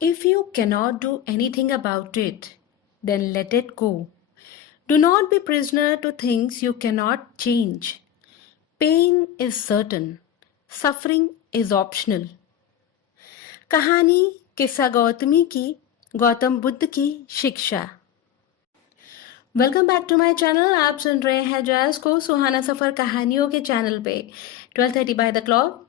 If you cannot do anything about it, then let it go. Do not be prisoner to things you cannot change. Pain is certain. Suffering is optional. कहानी किस्सा गौतमी की गौतम बुद्ध की शिक्षा। Welcome back to my channel. आप सुन रहे हैं जैस को सुहाना सफ़र कहानियों के चैनल पे 12:30 बाय द क्लॉक।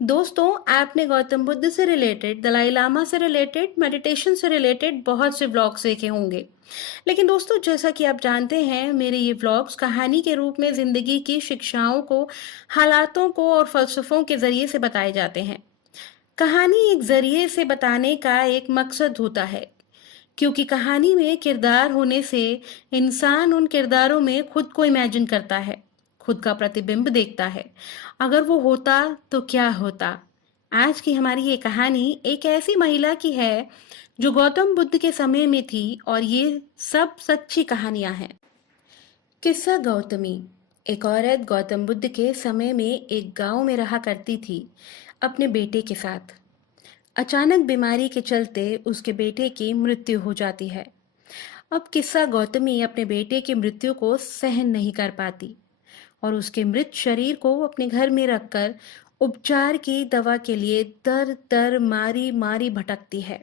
दोस्तों, आपने गौतम बुद्ध से रिलेटेड, दलाई लामा से रिलेटेड, मेडिटेशन से रिलेटेड बहुत से व्लॉग्स देखे होंगे। लेकिन दोस्तों, जैसा कि आप जानते हैं, मेरे ये व्लॉग्स कहानी के रूप में ज़िंदगी की शिक्षाओं को, हालातों को और फ़लसफ़ों के ज़रिए से बताए जाते हैं। कहानी एक ज़रिए से बताने का एक मकसद होता है, क्योंकि कहानी में किरदार होने से इंसान उन किरदारों में खुद को इमेजिन करता है, खुद का प्रतिबिंब देखता है। अगर वो होता तो क्या होता। आज की हमारी ये कहानी एक ऐसी महिला की है जो गौतम बुद्ध के समय में थी, और ये सब सच्ची कहानियां हैं। किस्सा गौतमी। एक औरत गौतम बुद्ध के समय में एक गांव में रहा करती थी, अपने बेटे के साथ। अचानक बीमारी के चलते उसके बेटे की मृत्यु हो जाती है। अब किस्सा गौतमी अपने बेटे की मृत्यु को सहन नहीं कर पाती और उसके मृत शरीर को अपने घर में रखकर उपचार की दवा के लिए दर दर मारी मारी भटकती है।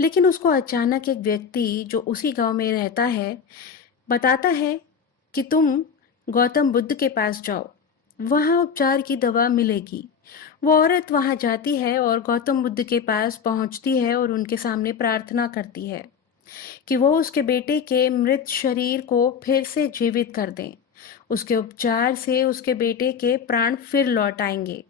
लेकिन उसको अचानक एक व्यक्ति जो उसी गांव में रहता है बताता है कि तुम गौतम बुद्ध के पास जाओ, वहाँ उपचार की दवा मिलेगी। वो औरत वहाँ जाती है और गौतम बुद्ध के पास पहुँचती है और उनके सामने प्रार्थना करती है कि वो उसके बेटे के मृत शरीर को फिर से जीवित कर दें। उसके उपचार से उसके बेटे के प्राण फिर लौट आएंगे।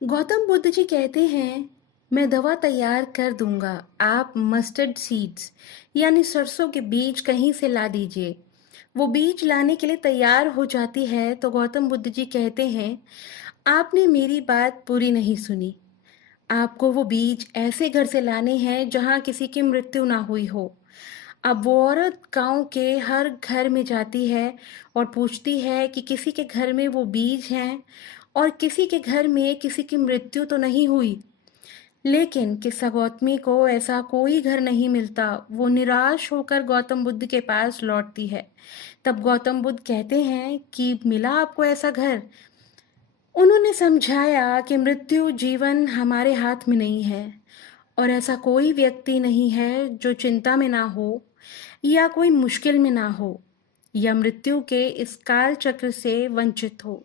गौतम बुद्ध जी कहते हैं, मैं दवा तैयार कर दूंगा, आप मस्टर्ड सीड्स यानी सरसों के बीज कहीं से ला दीजिए। वो बीज लाने के लिए तैयार हो जाती है तो गौतम बुद्ध जी कहते हैं, आपने मेरी बात पूरी नहीं सुनी। आपको वो बीज ऐसे घर से लाने हैं जहाँ किसी की मृत्यु ना हुई हो। अब वो औरत गांव के हर घर में जाती है और पूछती है कि किसी के घर में वो बीज हैं और किसी के घर में किसी की मृत्यु तो नहीं हुई। लेकिन किस्सा गौतमी को ऐसा कोई घर नहीं मिलता। वो निराश होकर गौतम बुद्ध के पास लौटती है। तब गौतम बुद्ध कहते हैं कि मिला आपको ऐसा घर? उन्होंने समझाया कि मृत्यु जीवन हमारे हाथ में नहीं है और ऐसा कोई व्यक्ति नहीं है जो चिंता में ना हो या कोई मुश्किल में ना हो या मृत्यु के इस काल चक्र से वंचित हो।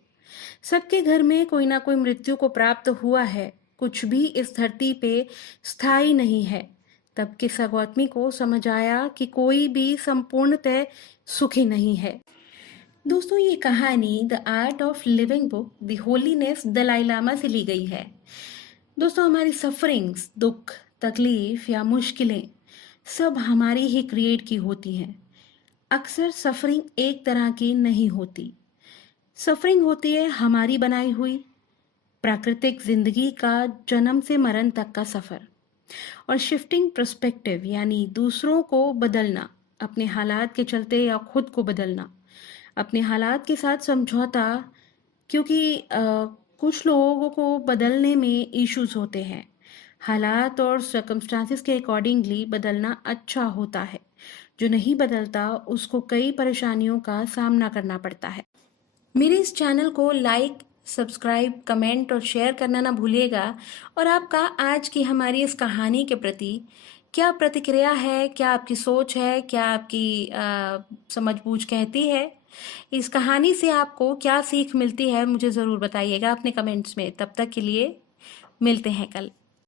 सबके घर में कोई ना कोई मृत्यु को प्राप्त हुआ है। कुछ भी इस धरती पे स्थायी नहीं है। तब किस्सा गौतमी को समझ आया कि कोई भी संपूर्णतः सुखी नहीं है। दोस्तों, ये कहानी the art of living book the holiness Dalai Lama से ली गई है। दोस्तों, हमारी सफरिंग्स, दुख, तकलीफ या मुश्किलें सब हमारी ही क्रिएट की होती हैं। अक्सर सफरिंग एक तरह की नहीं होती। सफरिंग होती है हमारी बनाई हुई प्राकृतिक जिंदगी का जन्म से मरण तक का सफर। और शिफ्टिंग पर्सपेक्टिव यानी दूसरों को बदलना, अपने हालात के चलते या खुद को बदलना, अपने हालात के साथ समझौता, क्योंकि कुछ लोगों को बदलने में इश्यूज होते हैं। हालात और सर्कमस्टांसिस के अकॉर्डिंगली बदलना अच्छा होता है। जो नहीं बदलता उसको कई परेशानियों का सामना करना पड़ता है। मेरे इस चैनल को लाइक, सब्सक्राइब, कमेंट और शेयर करना ना भूलिएगा। और आपका आज की हमारी इस कहानी के प्रति क्या प्रतिक्रिया है, क्या आपकी सोच है, क्या आपकी समझ बूझ कहती है, इस कहानी से आपको क्या सीख मिलती है, मुझे ज़रूर बताइएगा अपने कमेंट्स में। तब तक के लिए मिलते हैं कल।